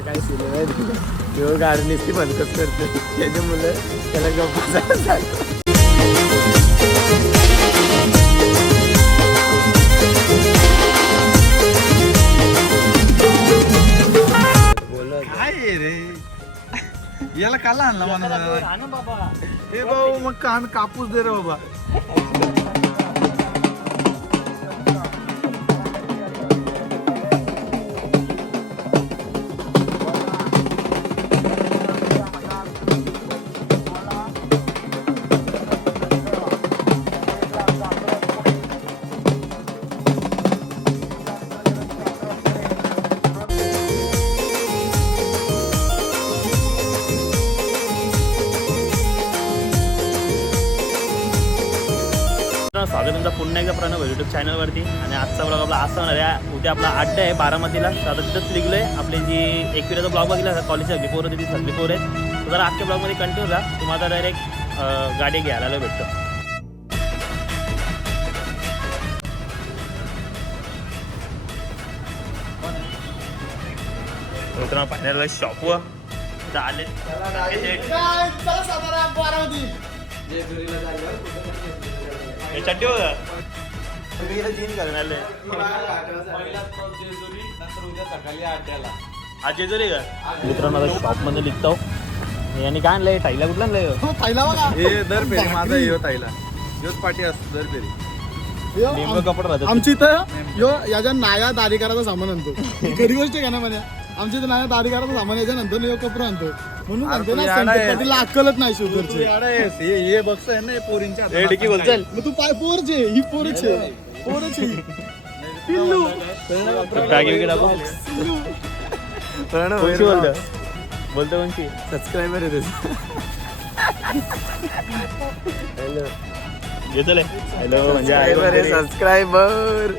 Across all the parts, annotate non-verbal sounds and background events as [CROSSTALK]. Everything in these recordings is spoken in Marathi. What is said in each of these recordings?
काय सिनेमा करते त्याच्यामुळे त्याला गप्पा याला काला आणला म्हणून हे भाऊ मग कान कापूस दे रे बाबा. [LAUGHS] तुमचं पुन्हा एकदा प्रणव युट्यूब चॅनलवरती आणि आजचा ब्लॉग आपला असा होणार आहे. उद्या आपला अड्डा आहे बारामतीला. तर आता तिथंच निघलो आहे आपली जी एकविराचा ब्लॉग बघितला कॉलेजच्या पोरं होती ती सगळी पोरं आहेत. तर जरा आजच्या ब्लॉगमध्ये कंटिन्यू राहा तुम्हाला डायरेक्ट गाडी घ्यायला भेटतं. मित्रांनो फायनल शॉपवर इथं आले हे तीन घालून आले आज जेजुरी का? मित्रांनो आता शॉपमध्ये निघतो. यांनी काय आणलंय? टाईला कुठलं आणलंय हे दर फेरी माझा यो ताईला योच पाठी असतो दर फेरी. नेमकं कपडा राहतात. आमची इथं यो याच्या नाया दाढी करायचा सामान आणतो. ही खरी गोष्ट आहे का ना म्हणे? आमच्या इथं नाया दाढी करायचा सामान याच्या नंतर यो कपडा आणतो. म्हणून म्हणते ना अक्कलच नाही शुगरची. हे हे बघतो आहे ना हे पोरींच्या हातात डिकी बोल चल. मग तू पाय पोरचे ही पोरचे पोरचे [LAUGHS] पिल्लू. टाकी वगैरे टाकू? प्रणव कोणची बोलतो? बोलतो कोणची? सबस्क्रायबर आहे हॅलो चले हॅलो म्हणजे आहे सबस्क्रायबर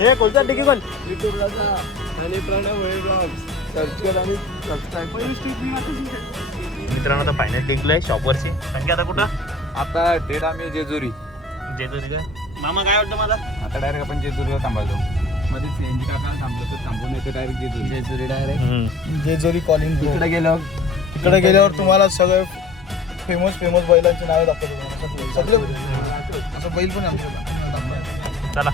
हे कोणता? डिकी कोण? आणि प्रणव ब्लॉग सर्च आणि मित्रांनो आता फायनल टिकलोय शॉपवरची संख्या आता कुठं? आता डेट आम्ही जेजुरी. जेजुरी का? मामा काय वाटतं मला? आता डायरेक्ट आपण जेजुरीला थांबायचो. मध्ये सीएनजी टाकायला थांबलो तर थांबून येतो direct Jejuri. Jejuri direct Jejuri calling तिकडे गेलो तिकडे गेल्यावर तुम्हाला सगळे फेमस फेमस बैलांची नावे दाखवतो सगळे असं बैल पण. चला.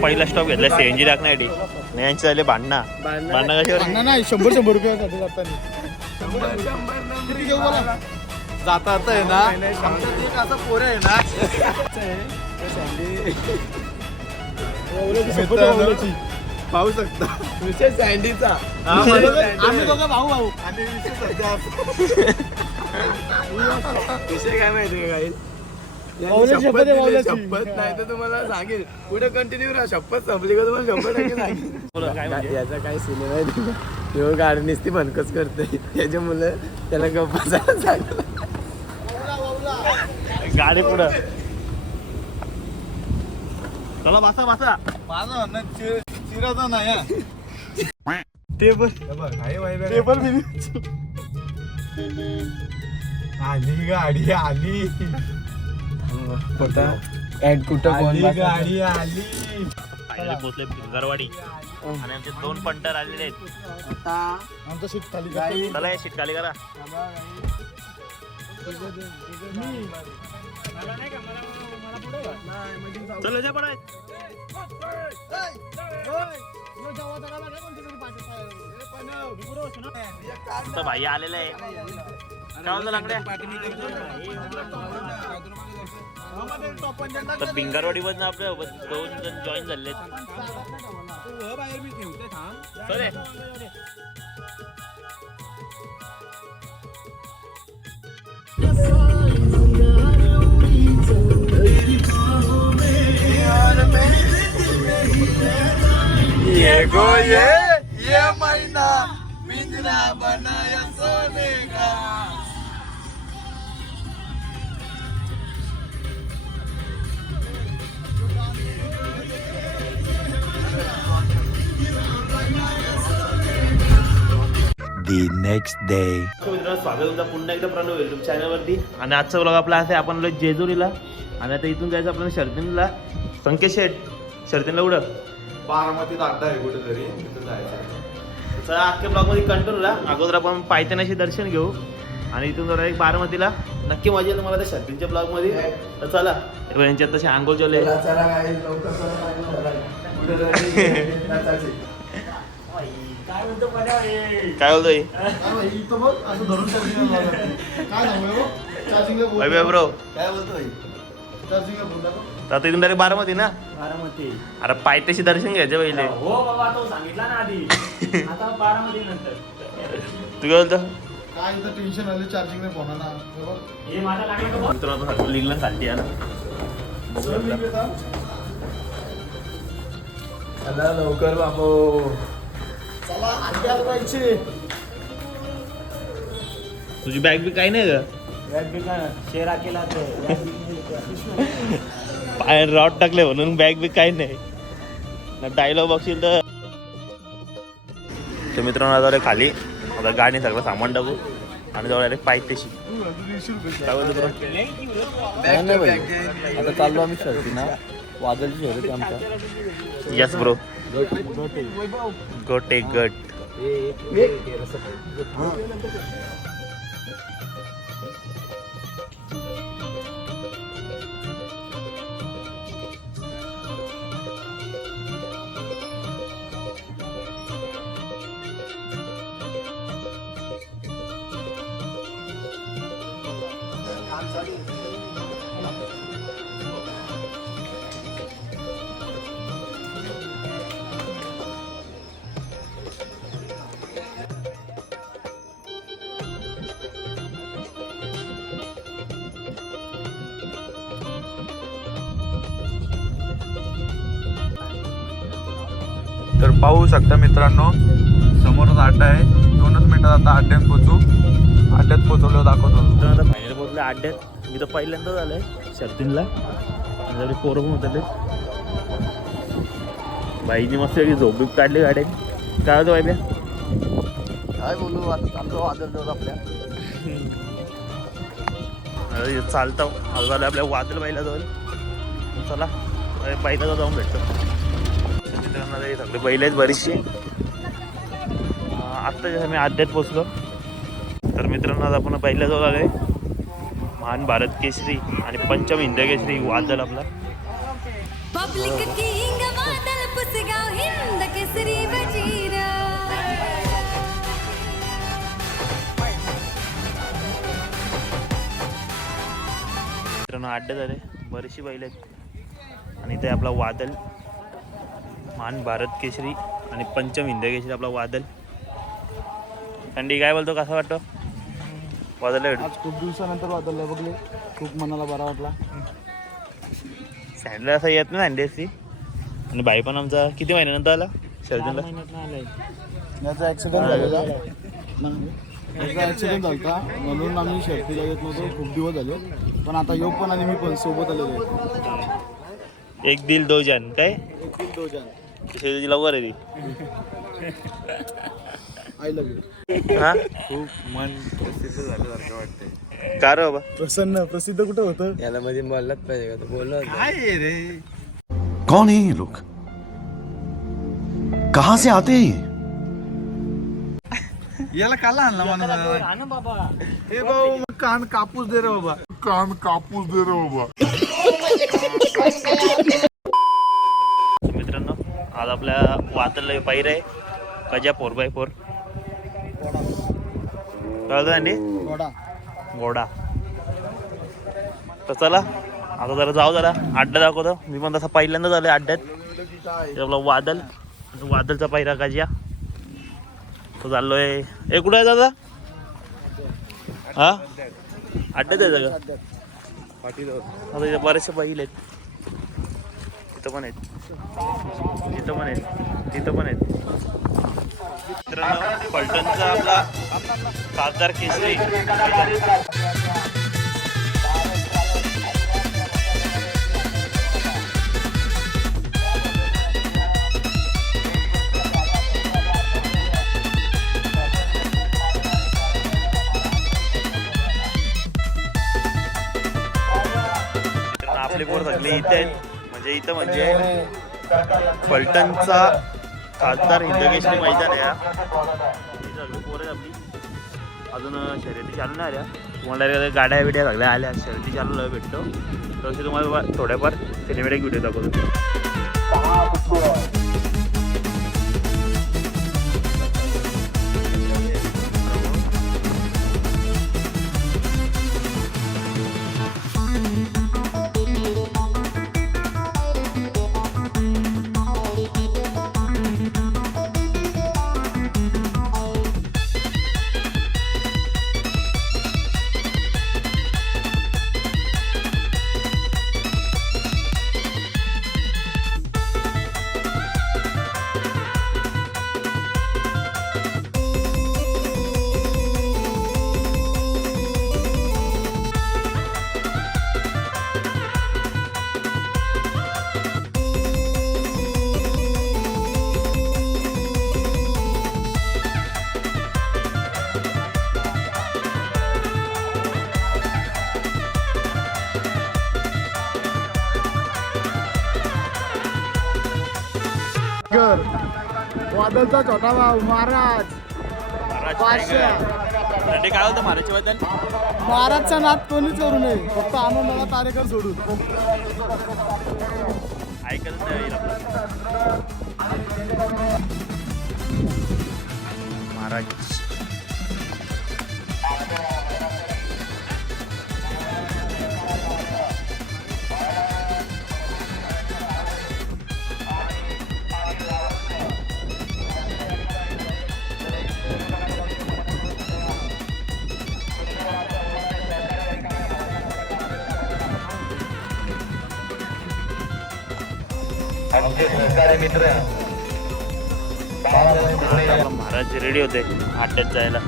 पहिला स्टॉप घेतला सीएनजी टाकण्यासाठी नाही यांचे झाले भांडणा. भांडणं? कशावर? नाही शंभर शंभर रुपयासाठी जाताना बोला जाता आता आहे ना. आमच्यात एक असा पोर आहे ना. पाहू शकता. विषय सँडीचा आम्ही दोघं भाऊ भाऊ. आणि विषय सध्या [LAUGHS] विषय काय माहिती का काही शपथ. शपथ नाही तर तुम्हाला सांगेल. पुढे कंटिन्यू राहा शपथ संपली का तुम्हाला? टक्के सांगेल काय म्हणजे? याचा काय सिनेमा आहे तो गाडी नुसती बनकच करते. त्याच्यामुळे त्याला गप्पा गाडी पुढं. चला बसा बसा. माझं चिराचा नाही. टेबल. टेबल आली गाडी आली. कुठं ऍड कुठं कोण गाडी आली फायनली पोहोचले भिंगरवाडी आणि आमचे दोन पंटर आलेले आहेत आमचं सीट खाली करतो. चला हे शिटकाली करा चलो जा पडाय तर भाई आलेला आहे तर भिंगारवाडी मधनं आपल्या दोन जण जॉईन झाले चले ये गो ये ये महिना पिंजरा बनाया सोने का. The next day. नमस्कार मित्रांनो स्वागत तुमचा पुन्हा एकदा प्रणव युट्यूब चॅनलवरती आणि आजचा ब्लॉग आपला असा आहे आपण आलो जेजुरीला. आणि आता इथून जायचं आपल्याला शर्तीनला संकेत शेठ शर्तीनला उडं बारामतीत अड्डा आहे कुठेतरी तिथं जायचं तर अख्ख्या ब्लॉगमध्ये कंट्रोल राहा अगोदर आपण पायथ्यानाशी दर्शन घेऊ. आणि इथून जरा एक बारामतीला. नक्की मजा येईल मला त्या शर्तींच्या ब्लॉगमध्ये तर चला हे यांच्यात तसे आंघोळ चले. [LAUGHS] काय बोलतोय. काय बाय ब्रो. काय बोलतोय? आता इथून डायरेक्ट बारामती ना? बारामती. अरे पायथ्याशी दर्शन घ्यायचे पहिले. हो बाबा तो सांगितला ना आधी. [LAUGHS] आता बारामती नंतर. तू काय बोलतो काय इथं टेन्शन आलं? चार्जिंग नाही फोना ना. हे बघ. हे माझा लागला का आता लिगला ना. बघू आपला. चला लवकर बाबू चला अड्ड्यात जायचे तुझी बॅग बी काही नाही काय शेरा केला पाय रॉड टाकले म्हणून बॅग बी काही नाही. ना डायलॉग बघशील तर. तर मित्रांनो आता रे खाली. आता गाडी सगळं सामान टाकू. आणि जाऊ डायरेक्ट पाय तशी काय बोलतो bro? आता चाललो आम्ही शर्ती ना वादळची शर्यत आमच्या. यस ब्रो गोटे गट पाहू शकता मित्रांनो समोरच अड्डा आहे. दोनच मिनिटात आता अड्ड्यात पोचू अड्ड्यात पोचवल्यावर दाखवतो. तर आता फायनल पोहोचले अड्ड्यात मी तर पहिल्यांदा झालंय शर्तीनला आणि जरा पोरं पण होते बाईनी मस्त वेगळी झोप बीप काढली गाड्याने काय होतं बाई काय बोलू आता वादळ जवळ आपल्या. अरे चालतं. हळूहळू आपल्या वादळ बाईला जाऊन. चला. बाईला जाऊन भेटतो. आता सगळे बैल आहेत बरीचशी आत्ता जसं मी अड्ड्यात पोचलो. तर मित्रांनो आज आपण पहिल्या जाऊ आलोय महान भारत केसरी आणि पंचम हिंद केसरी वादळ आपला. मित्रांनो अड्डे झाले बरीचशी बैल आहेत. आणि इथे आपला वादल. महान भारत केसरी आणि पंचम हिंद केसरी आपला वादल. थंडी काय बोलतो कसं वाटतं? वादल आज खूप दिवसानंतर वादळ बघले. खूप मनाला बरा वाटला. सँडल असं येत नाही अंडी असती आणि बाई पण आमचा किती महिन्यानंतर आला? सर्जनला. याचा ऍक्सिडेंट झालेला. याचा ऍक्सिडेंट झाला म्हणून आम्ही शर्तीला येत नव्हतो. खूप दिवस झाले. पण आता योग पण आणि मी पण सोबत आलेलो एक दिल दो जन. काय? एक तीन दोन शेजारची लवकर आहे आय लव्ह यू हा? खूप मन प्रसिद्ध झाल्यासारखं वाटतंय. का रे बाबा? प्रसन्न प्रसिद्ध कुठं होतं? याला मध्ये बोललाच पाहिजे का? बोललो काय आहे रे? कौन है ये लोग? कहां से आते हैं ये? याला काला आणला बाबा. हे भाऊ मग कान कापूस दे रे बाबा. कान कापूस दे रे बाबा [LAUGHS] तर मित्रांनो आज आपल्या वादळला पाहिर आहे. कजा फोर बाय फोर. घोडा. तर चला आता जरा जाऊ जरा. अड्डा दाखवतो. मी पण तसा पहिल्यांदा झालोय अड्ड्यात. आपला वादल. वादलचा पायरा काजिया तो चाललोय. ए कुठं आहे दादा? हा? अड्ड्यात आहे सगळं. आता बरेचसे बैल आहेत. तिथं पण आहेत. तिथं पण आहेत. तिथं पण आहेत. मित्रांनो पलटणचा आपला खासदार केसरी. आपले बोर सगळे इथे आहेत. म्हणजे इथं म्हणजे फलटणचा खासदार हिंदकेशरी मैदान आहे आपली अजून शर्यती चालू नाही आल्या. तुम्हाला गाड्या बिड्या सगळ्या आल्या शर्यती चालू भेटतो. तसे तुम्हाला थोड्याफार सिनेमॅटिक व्हिडिओ दाखवतो. वादलचा छोटा भाऊ महाराज बादशाह. काय होतं महाराष्ट्रबद्दल? महाराजचा नाद कोणीच करू नये. फक्त आनंदाला तारेकर सोडून ऐकत आपलं. महाराज. आपला महाराज रेडी होते अड्ड्यात जायला.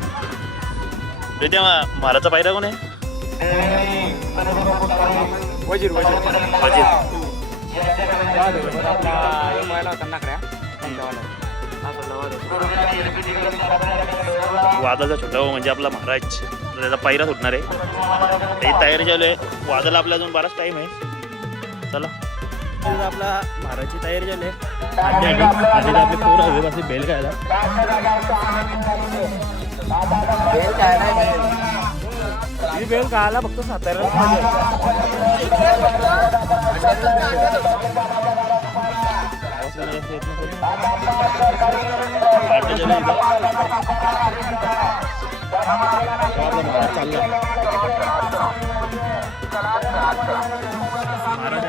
रेडी महाराजचा पायरा कोण? आहे वजीर वजीर. वजीर. वादळचा छोटा म्हणजे आपला महाराज. त्याचा पायरा सुटणार आहे. त्याची तयारी चालू आहे. वादळ आपला अजून बराच टाइम आहे. चला. तिथं आपला महाराजची तयारी झाली आहे. तिथं आपले पोरं हवे असे बेल खायला ही बेल खायला फक्त साताऱ्याला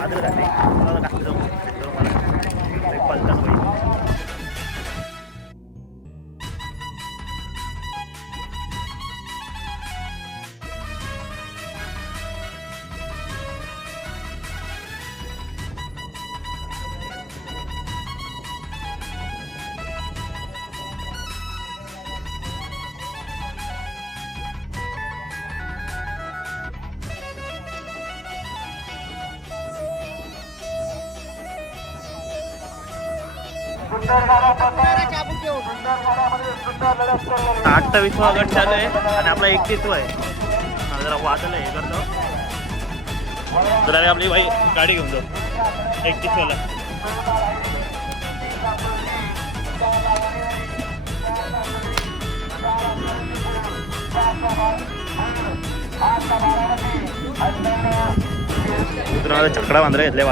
शकतो अठ्ठावीसवा गट चालू आहे आणि आपला एकतीसवा आहे. जरा वादळ आहे हे करतो. जरा आपली बाई गाडी घेऊन जाऊ. एकतीसवाला मित्रांनो चकडा छकडा बांधला घेतलाय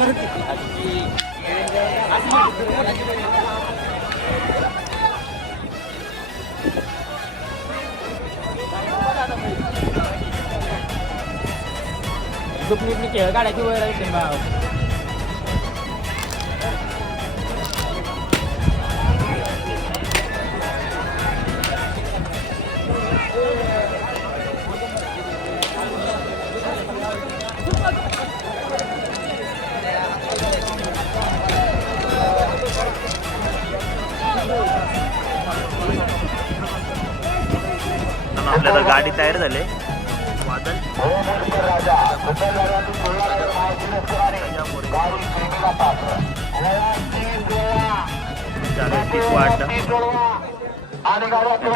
वादळचा स्वप्नीतली खेळ काढायची वय राहील भाव आणि आपल्या आता गाडी तयार झाली. वादल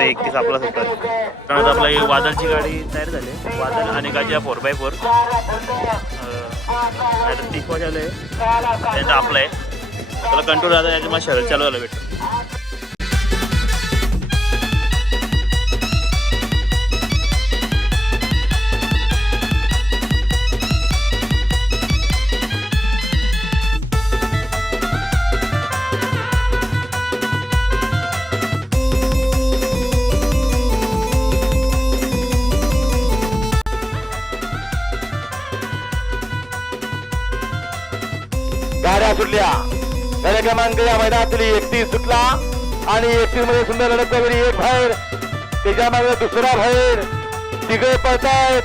एकतीस आपला कारण आता आपला वादळची गाडी तयार झाली. वादळ आणि गाजी फोर बाय फोर आता तीस वाजले. त्यानंतर आपलं आहे. त्याला कंट्रोल राहता त्याच्यामुळे शहर चालू झालं भेटतं क्रमांक या मैदानातील एकतीस सुटला आणि एकतीसमध्ये सुंदर लढत वगैरे एक बाहेर. त्याच्यामागे दुसरा बाहेर. तिघे पळतायत.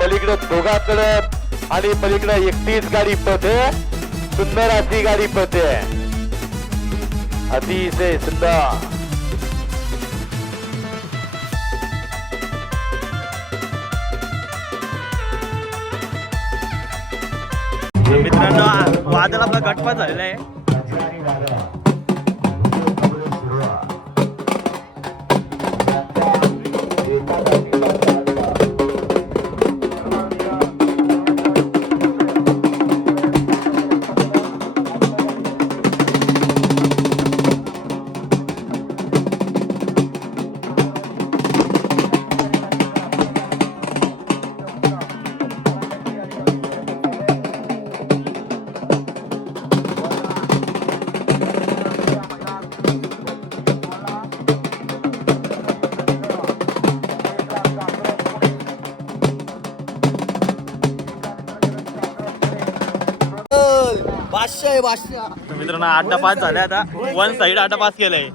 पलीकडे दोघाकडे आणि पलीकडे एकतीस गाडी पळते. सुंदर अशी गाडी पळते. अतिशय सुंदर तर मित्रांनो वादळ आपला गटपात झालेला आहे. मित्रांनो आठा पास झाले आता. वन साईड आठा पास केलंय.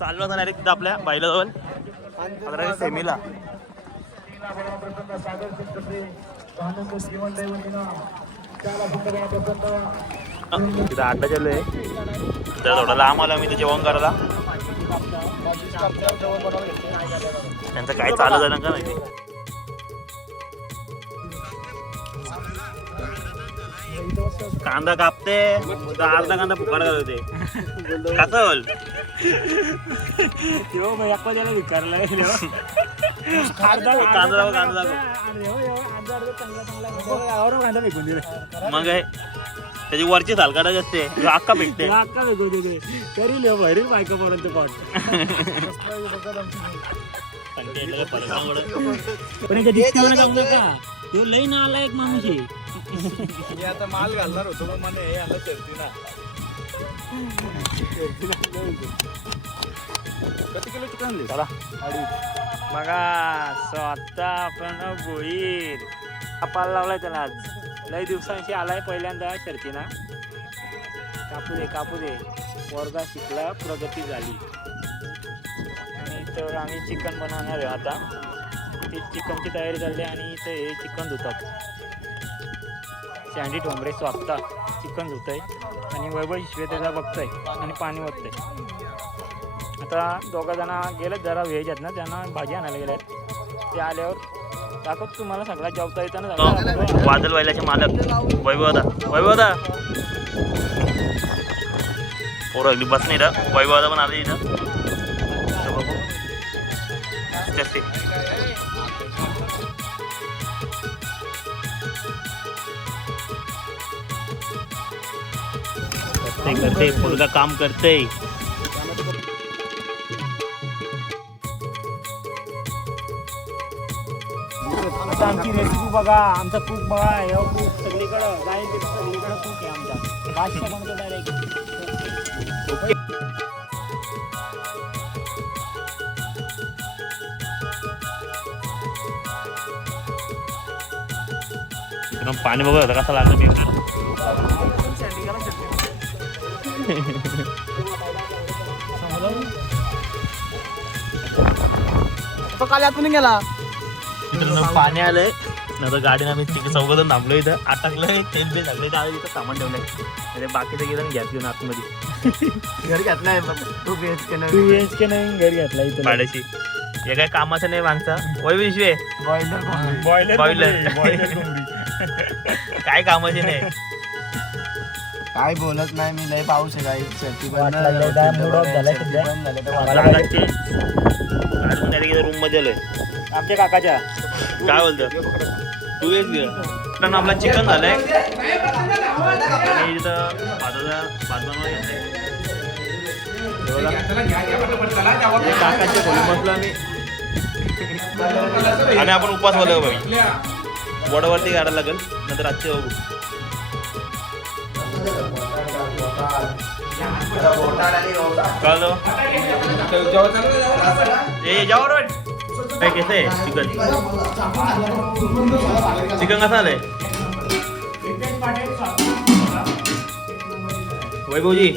चाललो आता डायरेक्ट तिथं आपल्या बाईला जवळ सेमीला. तिथं आड्डा चालू आहे तर थोडा लांब आला मी ते जेवण करायला. त्यांचं काय चालू झालं का माहिती? कांदा कापते अर्धा कांदा फुकार घालवते कसं बोल कांदा कांदा. मग त्याची वरची साल काढायची असते अख्खा भेटते तरी लिहो भैरील बायकापर्यंत पण पण का तो लई ना आला एक माणूस आहे. मी आता माल घालणार होतो पण मला हे आलं शर्ती ना. किती किलो चिकन आणले चला बघा स्वतः आपण भोईर कापायला लावलाय त्याला आज. लई दिवसांशी आलाय पहिल्यांदा शर्तीना. कापू दे कापू दे. वर्गा शिकला प्रगती झाली. आणि तर आम्ही चिकन बनवणार आहे आता. ती चिकनची तयारी झाली आणि इथं हे चिकन धुतात. सँडी ठोंबरे स्वापता चिकन धुतंय आणि वैभव शिशवे त्याला बघतंय आणि पाणी ओततंय. आता दोघा जण गेलेत जरा व्हेज आहेत ना त्यांना भाजी आणायला गेल्यात ते आल्यावर दाखवतो तुम्हाला सगळा जेवता येताना सगळा वादल बैलाचे मालक वैभव वैभवदा. वैभव पोरं अगदी बस नाही वैभव पण आले इथं. करते करते पोरगा काम करते आमची रेसिपी बघा आमचा कुक बघा हे कुक सगळीकडं जाईल सगळीकडं कुक आहे आमचा. डायरेक्ट पाणी होता कसं लागलं ते काल आतून गेला. पाणी आलंय. नंतर गाडीनं आम्ही तिकडे चौघातून थांबलो इथं. अटकलंय तेल बी लागले तर इथं सामान ठेवलंय. आणि बाकीचं गेलं गॅस घेऊन आतमध्ये. घर घेतलाय तू बेस टू एच के नवीन घर घेतला इथं. भाड्याची हे काय कामाचं नाही माणसा वय विश्वे? Boiler Boiler. [LAUGHS] काय कामाची नाही. काय बोलत नाही मी लय पाऊस आहे काही शेती वाट लागली, दहा mood off झालाय सध्या. काकाची गाडीतून direct इथं रूममध्ये आलोय. आमच्या काकाच्या. काय बोलतो? तू येस मित्रांनो आपला चिकन झालंय. आणि इथं भाताचा भात बनवायला घेतलाय. बघा. हे काकाच्या खोली बसलो आम्ही. आणि आपण उपास बोललो भाई वडावरती काढायला लागेल नंतर आजचे बघू. कळलं ए जाओ रोड काय कसं आहे चिकन। चिकन कसं आलंय वैभवजी